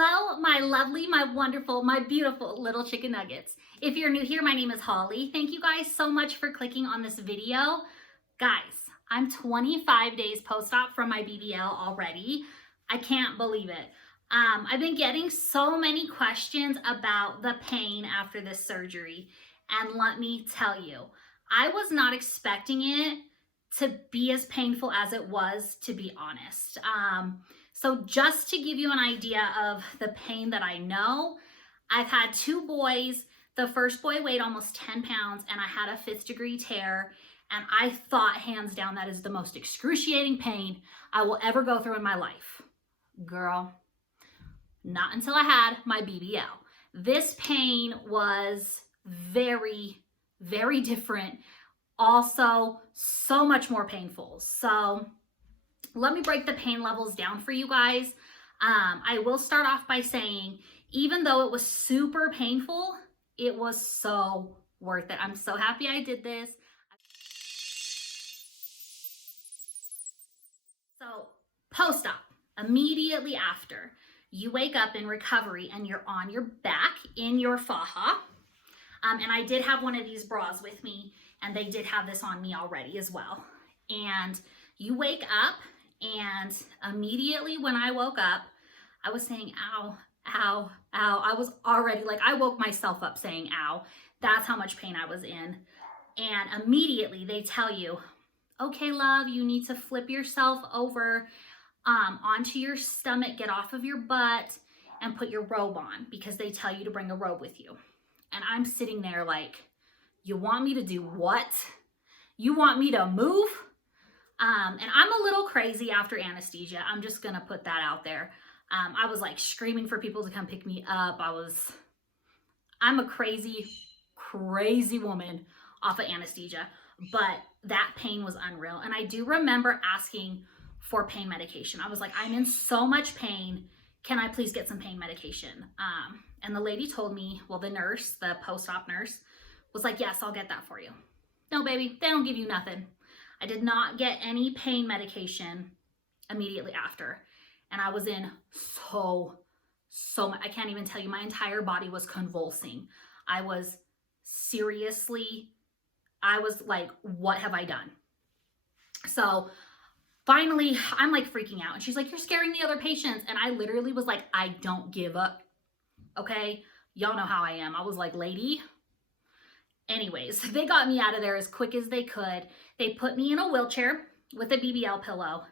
Hello, my lovely, my wonderful, my beautiful little chicken nuggets. If you're new here, my name is Holly. Thank you guys so much for clicking on this video. Guys, I'm 25 days post-op from my BBL already. I can't believe it. I've been getting so many questions about the pain after this surgery. And let me tell you, I was not expecting it to be as painful as it was, to be honest. So just to give you an idea of the pain that I know, I've had two boys. The first boy weighed almost 10 pounds and I had a 5th degree tear. And I thought hands down that is the most excruciating pain I will ever go through in my life. Girl, not until I had my BBL. This pain was very, very different. Also, so much more painful. So let me break the pain levels down for you guys. I will start off by saying, even though it was super painful, it was so worth it. I'm so happy I did this. So post-op, immediately after, you wake up in recovery and you're on your back in your faja. And I did have one of these bras with me, and they did have this on me already as well. And you wake up, and immediately when I woke up, I was saying, ow, ow, ow. I was already like, I woke myself up saying, ow. That's how much pain I was in. And immediately they tell you, okay, love, you need to flip yourself over onto your stomach, get off of your butt, and put your robe on, because they tell you to bring a robe with you. And I'm sitting there like, you want me to do what? You want me to move? And I'm a little crazy after anesthesia. I'm just gonna put that out there. I was like screaming for people to come pick me up. I'm a crazy, crazy woman off of anesthesia, but that pain was unreal. And I do remember asking for pain medication. I was like, I'm in so much pain. Can I please get some pain medication? And the lady told me, well, the nurse, the post-op nurse, was like, yes, I'll get that for you. No, baby, they don't give you nothing. I did not get any pain medication immediately after. And I was in so much, I can't even tell you, my entire body was convulsing. I was like, what have I done? So finally, I'm like freaking out. And she's like, you're scaring the other patients. And I literally was like, I don't give up. Okay, y'all know how I am. I was like, lady. Anyways, they got me out of there as quick as they could. They put me in a wheelchair with a BBL pillow.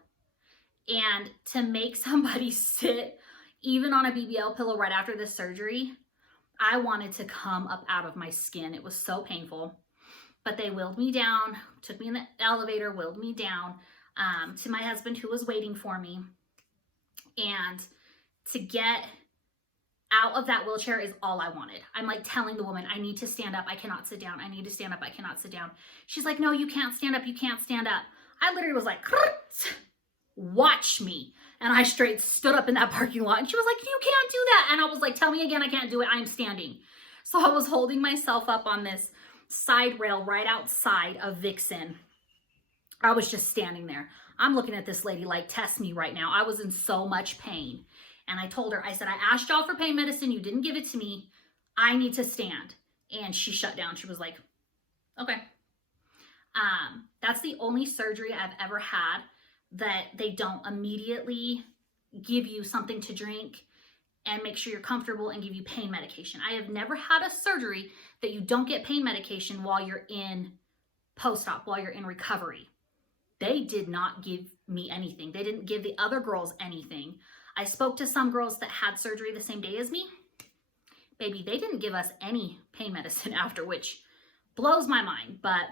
And to make somebody sit even on a BBL pillow right after this surgery, I wanted to come up out of my skin. It was so painful. But they wheeled me down, took me in the elevator, wheeled me down to my husband, who was waiting for me. And to get out of that wheelchair is all I wanted. I'm like telling the woman, I need to stand up. I cannot sit down. I need to stand up. I cannot sit down. She's like, no, you can't stand up. You can't stand up. I literally was like, watch me. And I straight stood up in that parking lot. And she was like, you can't do that. And I was like, tell me again, I can't do it. I'm standing. So I was holding myself up on this side rail right outside of Vixen. I was just standing there. I'm looking at this lady like, test me right now. I was in so much pain. And I told her, I said, I asked y'all for pain medicine. You didn't give it to me. I need to stand. And she shut down. She was like, okay. That's the only surgery I've ever had that they don't immediately give you something to drink and make sure you're comfortable and give you pain medication. I have never had a surgery that you don't get pain medication while you're in post-op, while you're in recovery. They did not give me anything. They didn't give the other girls anything. I spoke to some girls that had surgery the same day as me. Baby, they didn't give us any pain medicine after, which blows my mind. But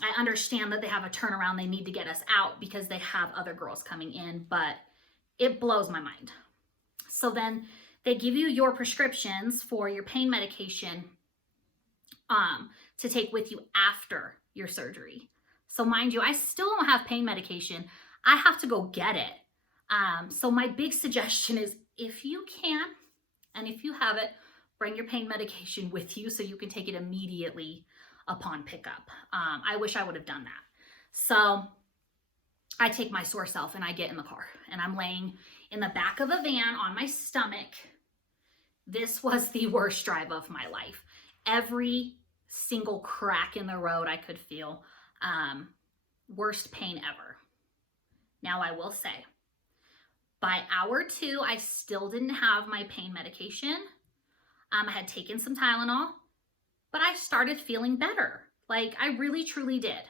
I understand that they have a turnaround. They need to get us out because they have other girls coming in, but it blows my mind. So then they give you your prescriptions for your pain medication to take with you after your surgery. So mind you, I still don't have pain medication. I have to go get it. So my big suggestion is, if you can, and if you have it, bring your pain medication with you so you can take it immediately upon pickup. I wish I would have done that. So I take my sore self and I get in the car, and I'm laying in the back of a van on my stomach, This was the worst drive of my life. Every single crack in the road I could feel. Worst pain ever. Now I will say, by hour 2, I still didn't have my pain medication. I had taken some Tylenol, but I started feeling better. Like, I really, truly did.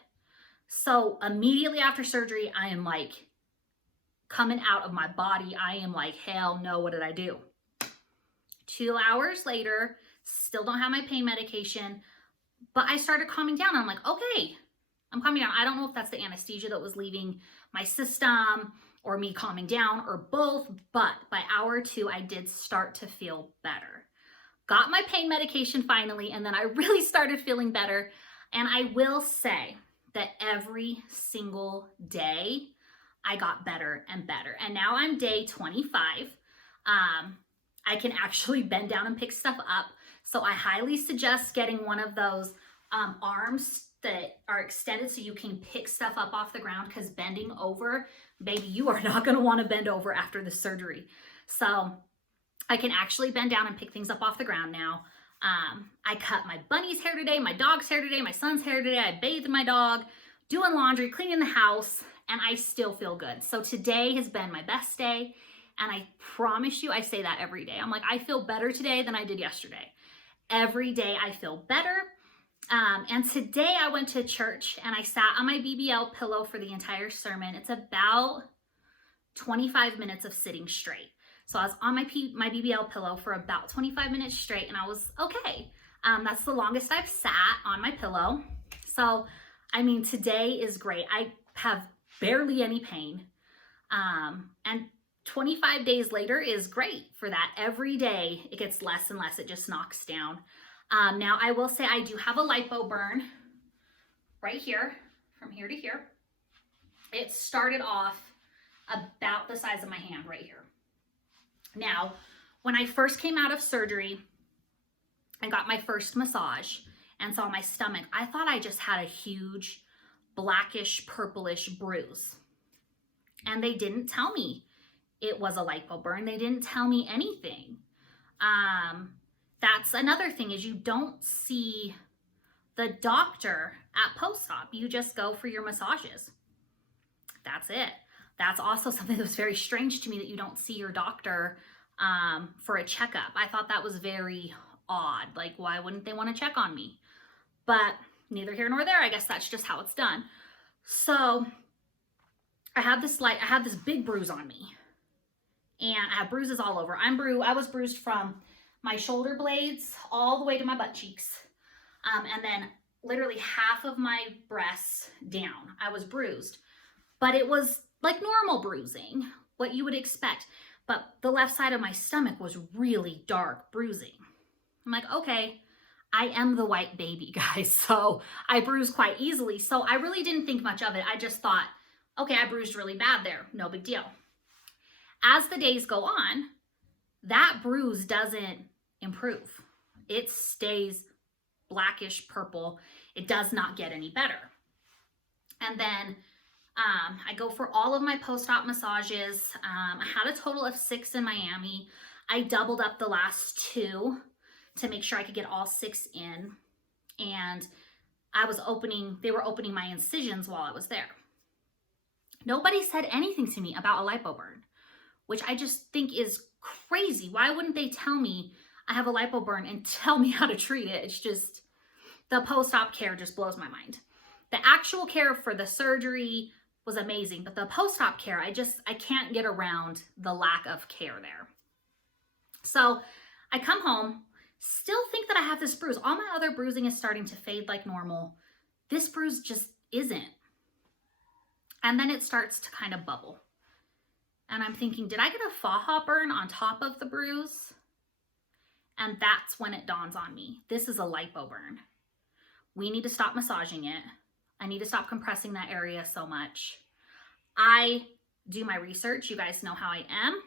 So immediately after surgery, I am like coming out of my body. I am like, hell no, what did I do? 2 hours later, still don't have my pain medication, but I started calming down. I'm like, okay, I'm calming down. I don't know if that's the anesthesia that was leaving my system or me calming down or both, but by hour 2, I did start to feel better. Got my pain medication finally, and then I really started feeling better. And I will say that every single day, I got better and better. And now I'm day 25. I can actually bend down and pick stuff up. So I highly suggest getting one of those arms that are extended so you can pick stuff up off the ground, because bending over, baby, you are not going to want to bend over after the surgery. So I can actually bend down and pick things up off the ground now. I cut my bunny's hair today, my dog's hair today, my son's hair today. I bathed my dog, doing laundry, cleaning the house, and I still feel good. So today has been my best day. And I promise you, I say that every day. I'm like, I feel better today than I did yesterday. Every day I feel better. And today I went to church and I sat on my BBL pillow for the entire sermon. It's about 25 minutes of sitting straight. So I was on my BBL pillow for about 25 minutes straight, and I was okay. That's the longest I've sat on my pillow. So, I mean, today is great. I have barely any pain. And 25 days later is great for that. Every day it gets less and less. It just knocks down. Now I will say I do have a lipo burn right here, from here to here. It started off about the size of my hand right here. Now, when I first came out of surgery, I got my first massage and saw my stomach. I thought I just had a huge blackish, purplish bruise. And they didn't tell me it was a lipo burn. They didn't tell me anything. That's another thing, is you don't see the doctor at post-op. You just go for your massages. That's it. That's also something that was very strange to me, that you don't see your doctor for a checkup. I thought that was very odd. Like, why wouldn't they want to check on me? But neither here nor there. I guess that's just how it's done. So I have this big bruise on me, and I have bruises all over. I was bruised from my shoulder blades all the way to my butt cheeks. And then literally half of my breasts down, I was bruised. But it was like normal bruising, what you would expect. But the left side of my stomach was really dark bruising. I'm like, okay, I am the white baby, guys. So I bruise quite easily. So I really didn't think much of it. I just thought, okay, I bruised really bad there. No big deal. As the days go on, that bruise doesn't improve. It stays blackish purple. It does not get any better. And then I go for all of my post-op massages. I had a total of 6 in Miami. I doubled up the last 2 to make sure I could get all 6 in. And they were opening my incisions while I was there. Nobody said anything to me about a lipo burn, which I just think is crazy. Why wouldn't they tell me I have a lipo burn and tell me how to treat it? It's just, the post-op care just blows my mind. The actual care for the surgery was amazing, but the post-op care, I can't get around the lack of care there. So I come home, still think that I have this bruise. All my other bruising is starting to fade like normal. This bruise just isn't. And then it starts to kind of bubble. And I'm thinking, did I get a faja burn on top of the bruise? And that's when it dawns on me. This is a lipo burn. We need to stop massaging it. I need to stop compressing that area so much. I do my research. You guys know how I am.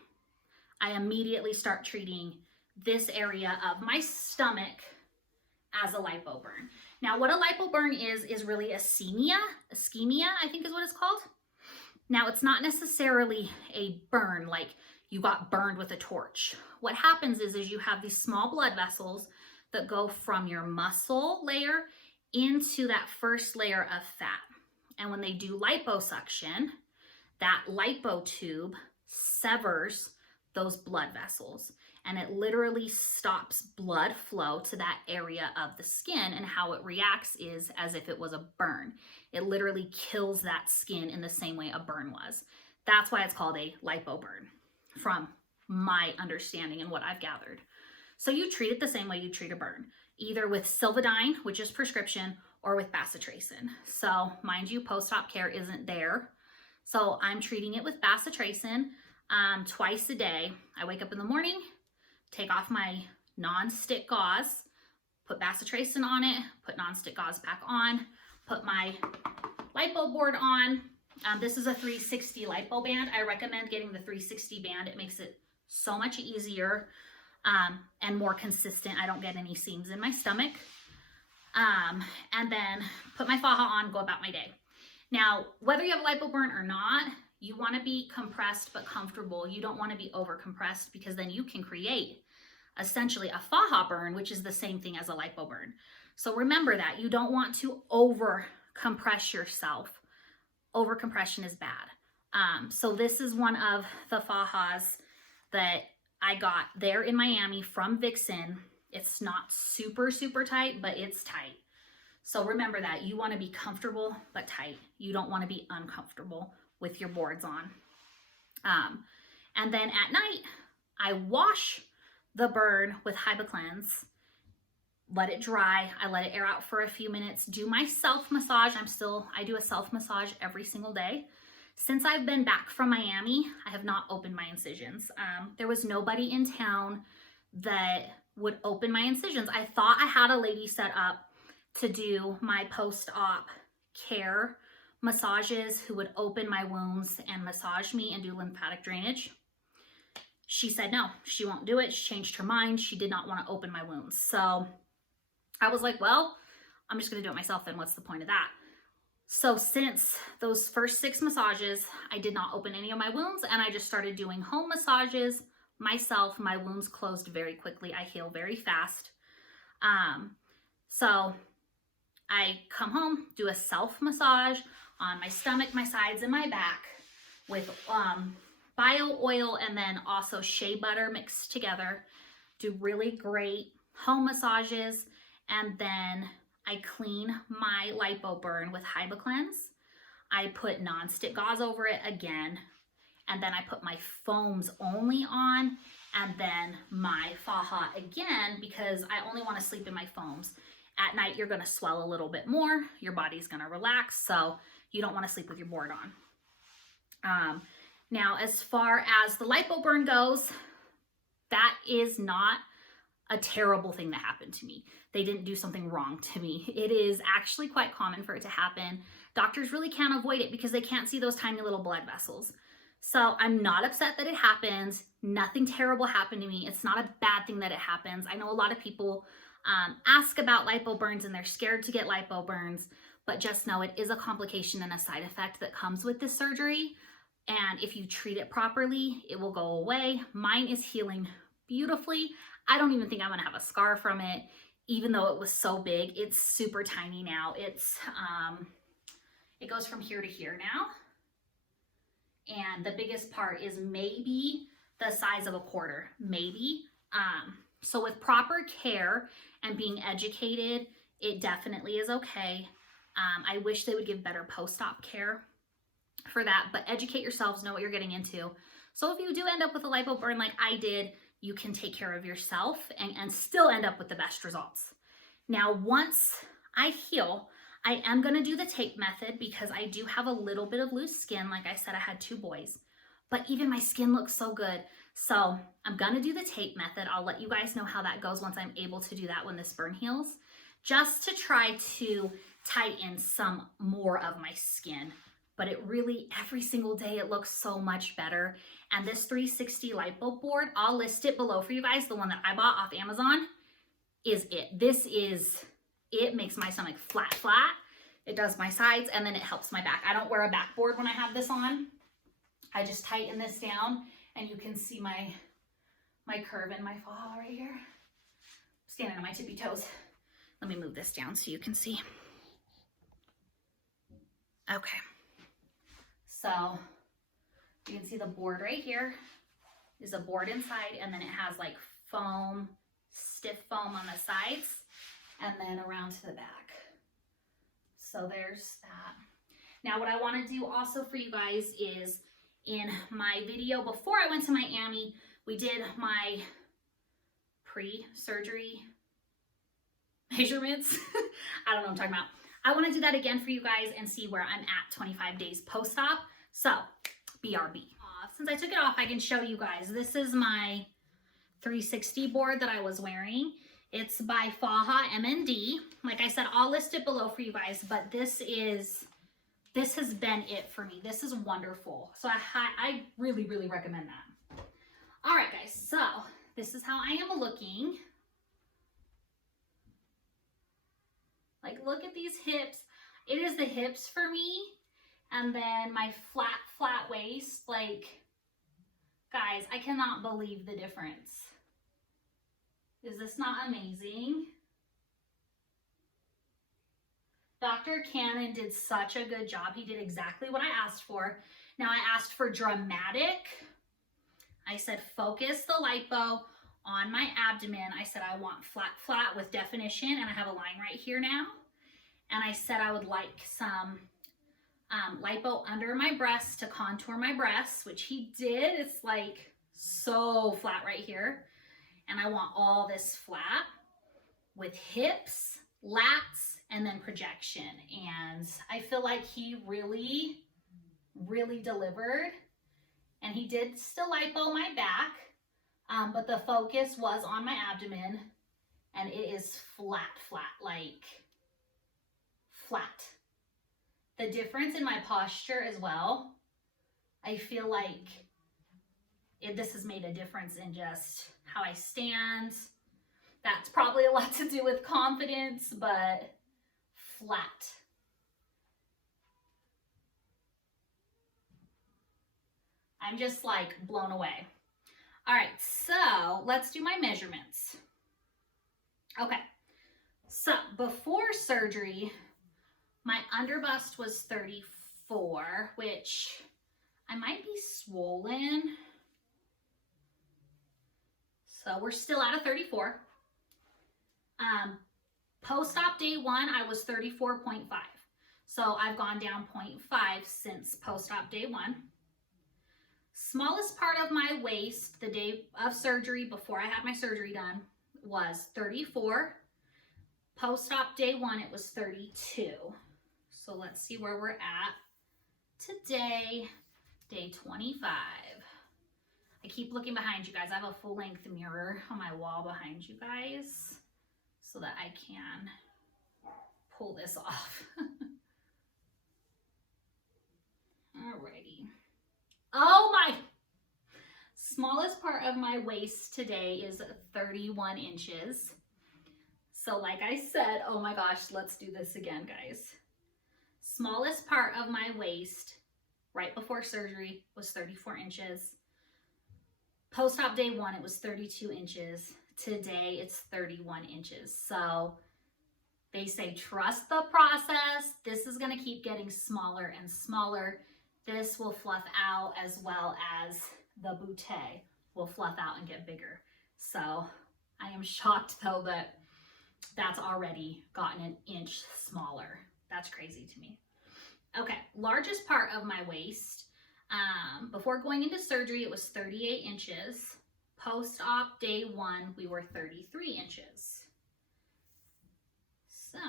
I immediately start treating this area of my stomach as a lipo burn. Now, what a lipo burn is really ischemia. Ischemia, I think is what it's called. Now, it's not necessarily a burn like you got burned with a torch. what happens is you have these small blood vessels that go from your muscle layer into that first layer of fat. And when they do liposuction, that lipo tube severs those blood vessels, and it literally stops blood flow to that area of the skin, and how it reacts is as if it was a burn. It literally kills that skin in the same way a burn was. That's why it's called a lipo burn, from my understanding and what I've gathered. So you treat it the same way you treat a burn, either with Silvadine, which is prescription, or with bacitracin. So mind you, post-op care isn't there. So I'm treating it with bacitracin twice a day. I wake up in the morning, take off my non-stick gauze, put bacitracin on it, put non-stick gauze back on, put my lipo board on. This is a 360 lipo band. I recommend getting the 360 band. It makes it so much easier and more consistent. I don't get any seams in my stomach. And then put my faja on, go about my day. Now, whether you have a lipo burn or not, you want to be compressed but comfortable. You don't want to be over compressed, because then you can create essentially a faja burn, which is the same thing as a lipo burn. So remember that you don't want to over compress yourself. Over compression is bad. So this is one of the fajas that I got there in Miami from Vixen. It's not super, super tight, but it's tight. So remember that you want to be comfortable but tight. You don't want to be uncomfortable with your boards on. And then at night, I wash the burn with Hibiclens, let it dry. I let it air out for a few minutes, do my self massage. I do a self massage every single day. Since I've been back from Miami, I have not opened my incisions. There was nobody in town that would open my incisions. I thought I had a lady set up to do my post-op care massages who would open my wounds and massage me and do lymphatic drainage. She said no, she won't do it. She changed her mind. She did not want to open my wounds. So I was like, well, I'm just going to do it myself then. What's the point of that? So since those first 6 massages, I did not open any of my wounds, and I just started doing home massages myself. My wounds closed very quickly. I heal very fast. So I come home, do a self massage on my stomach, my sides, and my back with bio oil and then also shea butter mixed together. Do really great home massages, and then I clean my lipo burn with Hibiclens. I put non-stick gauze over it again, and then I put my foams only on, and then my faja again, because I only want to sleep in my foams. At night, you're going to swell a little bit more. Your body's going to relax, so you don't want to sleep with your board on. Now, as far as the lipo burn goes, that is not a terrible thing that happened to me. They didn't do something wrong to me. It is actually quite common for it to happen. Doctors really can't avoid it because they can't see those tiny little blood vessels. So I'm not upset that it happens. Nothing terrible happened to me. It's not a bad thing that it happens. I know a lot of people ask about lipo burns and they're scared to get lipo burns, but just know it is a complication and a side effect that comes with this surgery. And if you treat it properly, it will go away. Mine is healing beautifully. I don't even think I'm gonna have a scar from it, even though it was so big. It's super tiny now. It's it goes from here to here now. And the biggest part is maybe the size of a quarter, maybe. So with proper care and being educated, it definitely is okay. I wish they would give better post-op care for that, but educate yourselves, know what you're getting into. So if you do end up with a lipo burn like I did, you can take care of yourself and still end up with the best results. Now, once I heal, I am gonna do the tape method because I do have a little bit of loose skin. Like I said, I had 2 boys, but even my skin looks so good. So I'm gonna do the tape method. I'll let you guys know how that goes once I'm able to do that when this burn heals, just to try to tighten some more of my skin. But it really, every single day, it looks so much better. And this 360 lipo board, I'll list it below for you guys. The one that I bought off Amazon is it. This is, it makes my stomach flat. It does my sides, and then it helps my back. I don't wear a backboard when I have this on. I just tighten this down, and you can see my my curve and my faja right here. Standing on my tippy toes. Let me move this down so you can see. Okay. So you can see the board right here is a board inside, and then it has like foam, stiff foam on the sides, and then around to the back. So there's that. Now what I want to do also for you guys is, in my video before I went to Miami, we did my pre-surgery measurements. I don't know what I'm talking about. I want to do that again for you guys and see where I'm at 25 days post-op. So BRB. Since I took it off, I can show you guys. This is my 360 board that I was wearing. It's by Faja MND. Like I said, I'll list it below for you guys, but this has been it for me. This is wonderful. So I really, really recommend that. All right, guys. So this is how I am looking. Like, look at these hips. It is the hips for me. And then my flat waist. Like, guys, I cannot believe the difference. Is this not amazing? Dr. Cannon did such a good job. He did exactly what I asked for. Now I asked for dramatic. I said focus the lipo on my abdomen. I said I want flat with definition, and I have a line right here now. And I said I would like some lipo under my breasts to contour my breasts, which he did. It's like so flat right here. And I want all this flat with hips, lats, and then projection. And I feel like he really, really delivered. And he did still lipo my back, but the focus was on my abdomen, and it is flat, like flat. The difference in my posture as well, I feel like this has made a difference in just how I stand. That's probably a lot to do with confidence, but flat. I'm just like blown away. All right, so let's do my measurements. Okay, so before surgery, my underbust was 34, which I might be swollen. So we're still at a 34. Post-op day 1, I was 34.5. So I've gone down 0.5 since post-op day 1. Smallest part of my waist the day of surgery, before I had my surgery done, was 34. Post-op day 1, it was 32. So let's see where we're at today, day 25. I keep looking behind you guys. I have a full-length mirror on my wall behind you guys so that I can pull this off. Alrighty. Oh my! Smallest part of my waist today is 31 inches. So like I said, oh my gosh, let's do this again, guys. Smallest part of my waist right before surgery was 34 inches. Post-op day 1, it was 32 inches. Today, it's 31 inches. So they say trust the process. This is going to keep getting smaller and smaller. This will fluff out, as well as the bootay will fluff out and get bigger. So I am shocked though that that's already gotten an inch smaller. That's crazy to me. Okay, largest part of my waist. Before going into surgery, it was 38 inches. Post-op day 1, we were 33 inches. So,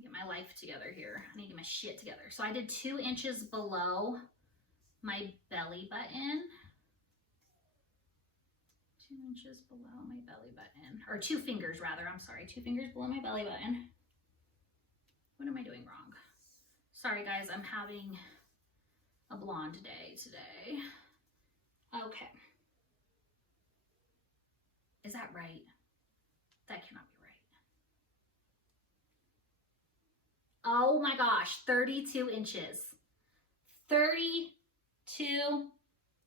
get my life together here. I need to get my shit together. So I did 2 inches below my belly button. 2 inches below my belly button. Or 2 fingers rather, I'm sorry. 2 fingers below my belly button. What am I doing wrong? Sorry guys, I'm having a blonde day today. Okay. Is that right? That cannot be right. Oh my gosh, 32 inches. 32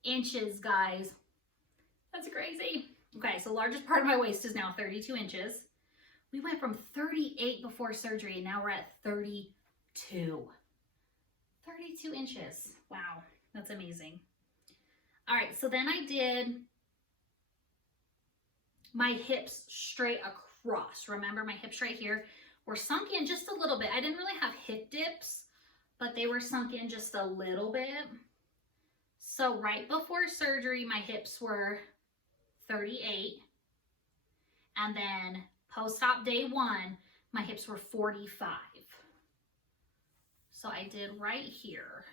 inches, guys. That's crazy. Okay, so largest part of my waist is now 32 inches. We went from 38 before surgery and now we're at 32. 32 inches. Wow, that's amazing. All right, so then I did my hips straight across. Remember, my hips right here were sunk in just a little bit. I didn't really have hip dips, but they were sunk in just a little bit. So right before surgery, my hips were 38. And then post-op day 1, my hips were 45. So I did right here.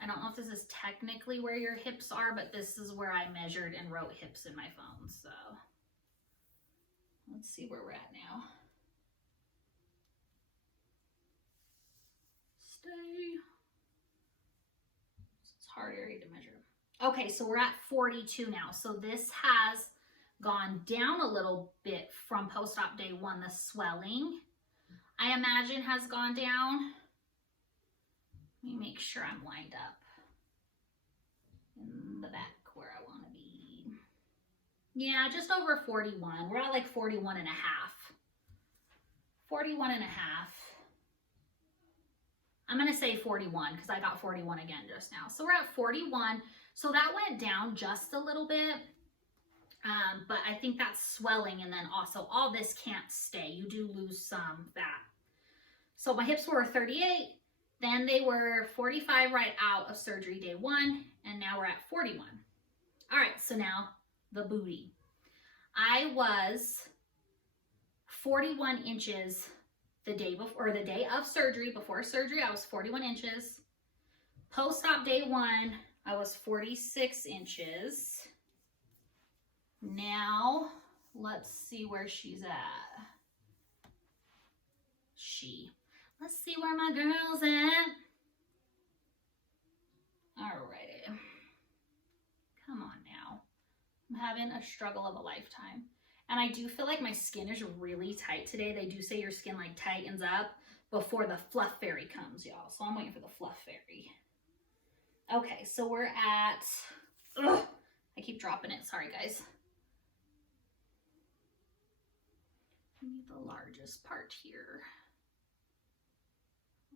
I don't know if this is technically where your hips are, but this is where I measured and wrote hips in my phone. So let's see where we're at now. Stay. It's hard area to measure. Okay, so we're at 42 now. So this has gone down a little bit from post-op day 1. The swelling, I imagine, has gone down. Let me make sure I'm lined up in the back where I want to be. Yeah, just over 41. We're at like 41 and a half. 41 and a half. I'm going to say 41 because I got 41 again just now. So we're at 41. So that went down just a little bit. But I think that's swelling, and then also all this can't stay. You do lose some fat. So my hips were 38. Then they were 45 right out of surgery day 1, and now we're at 41. All right, so now the booty. I was 41 inches the day before, or the day of surgery. Before surgery, I was 41 inches. Post-op day 1, I was 46 inches. Now, let's see where she's at. Let's see where my girl's at. Alrighty. Come on now. I'm having a struggle of a lifetime. And I do feel like my skin is really tight today. They do say your skin like tightens up before the fluff fairy comes, y'all. So I'm waiting for the fluff fairy. Okay, so we're at, I keep dropping it. Sorry, guys. I need the largest part here.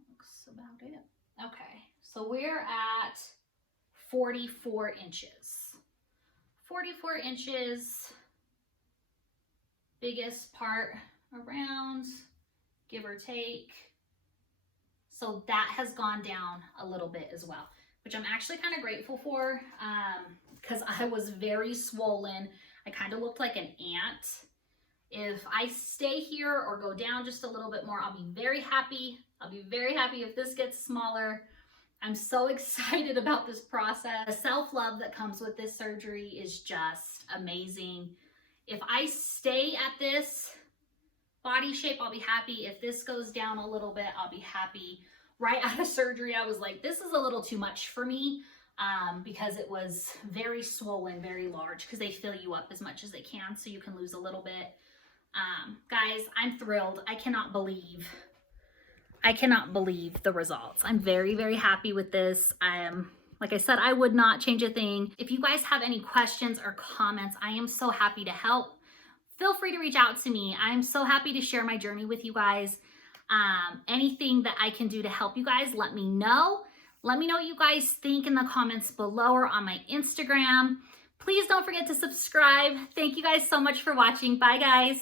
Looks about it. Okay, so we're at 44 inches. 44 inches, biggest part around, give or take. So that has gone down a little bit as well, which I'm actually kind of grateful for because I was very swollen. I kind of looked like an ant. If I stay here or go down just a little bit more, I'll be very happy. I'll be very happy if this gets smaller. I'm so excited about this process. The self-love that comes with this surgery is just amazing. If I stay at this body shape, I'll be happy. If this goes down a little bit, I'll be happy. Right out of surgery, I was like, this is a little too much for me because it was very swollen, very large, because they fill you up as much as they can so you can lose a little bit. Guys, I'm thrilled. I cannot believe the results. I'm very, very happy with this. Like I said, I would not change a thing. If you guys have any questions or comments, I am so happy to help. Feel free to reach out to me. I'm so happy to share my journey with you guys. Anything that I can do to help you guys, let me know. Let me know what you guys think in the comments below or on my Instagram. Please don't forget to subscribe. Thank you guys so much for watching. Bye, guys.